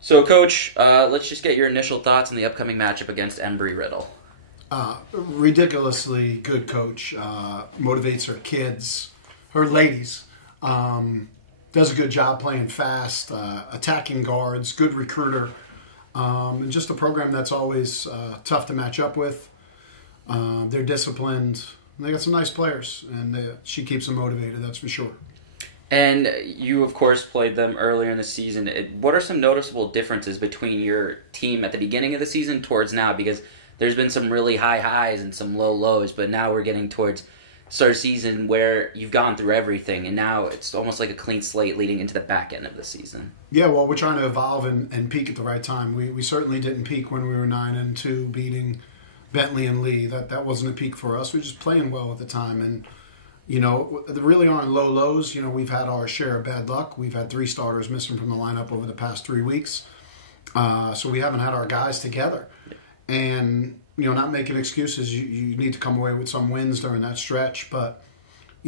So, Coach, let's just get your initial thoughts on the upcoming matchup against Embry Riddle. Ridiculously good coach. Motivates her kids, her ladies. Does a good job playing fast, attacking guards, good recruiter. And just a program that's always tough to match up with. They're disciplined. They got some nice players, and she keeps them motivated, that's for sure. And you, of course, played them earlier in the season. What are some noticeable differences between your team at the beginning of the season towards now? Because there's been some really high highs and some low lows, but now we're getting towards start of season where you've gone through everything, and now it's almost like a clean slate leading into the back end of the season. Yeah, well, we're trying to evolve and peak at the right time. We certainly didn't peak when we were 9-2, beating Bentley and Lee. That wasn't a peak for us. We were just playing well at the time, and there really aren't low lows. We've had our share of bad luck. We've had 3 starters missing from the lineup over the past 3 weeks. So we haven't had our guys together. And, not making excuses, you need to come away with some wins during that stretch. But,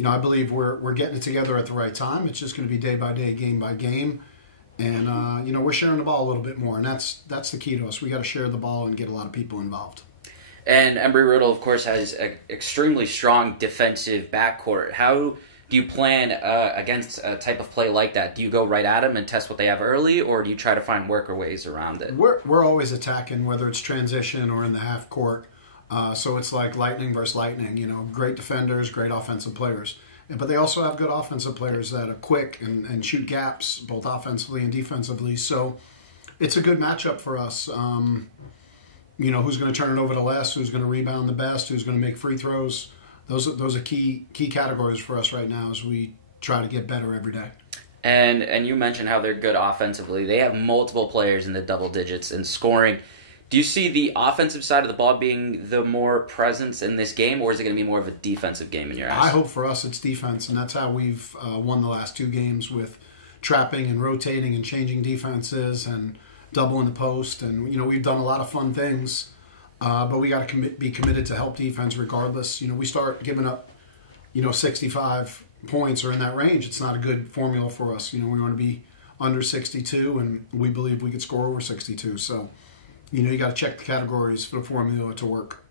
I believe we're getting it together at the right time. It's just going to be day by day, game by game. And, we're sharing the ball a little bit more. And that's the key to us. We got to share the ball and get a lot of people involved. And Embry Riddle, of course, has an extremely strong defensive backcourt. How do you plan against a type of play like that? Do you go right at them and test what they have early, or do you try to find workaways around it? We're always attacking, whether it's transition or in the half court. So it's like lightning versus lightning. Great defenders, great offensive players. But they also have good offensive players that are quick and shoot gaps, both offensively and defensively. So it's a good matchup for us. Who's going to turn it over the less, who's going to rebound the best, who's going to make free throws. Those are key categories for us right now as we try to get better every day. And you mentioned how they're good offensively. They have multiple players in the double digits in scoring. Do you see the offensive side of the ball being the more presence in this game, or is it going to be more of a defensive game in your eyes? I hope for us it's defense, and that's how we've won the last 2 games with trapping and rotating and changing defenses and doubling the post. And, we've done a lot of fun things. But we got to be committed to help defense regardless. We start giving up, 65 points or in that range. It's not a good formula for us. We want to be under 62, and we believe we could score over 62. So, you got to check the categories for the formula to work.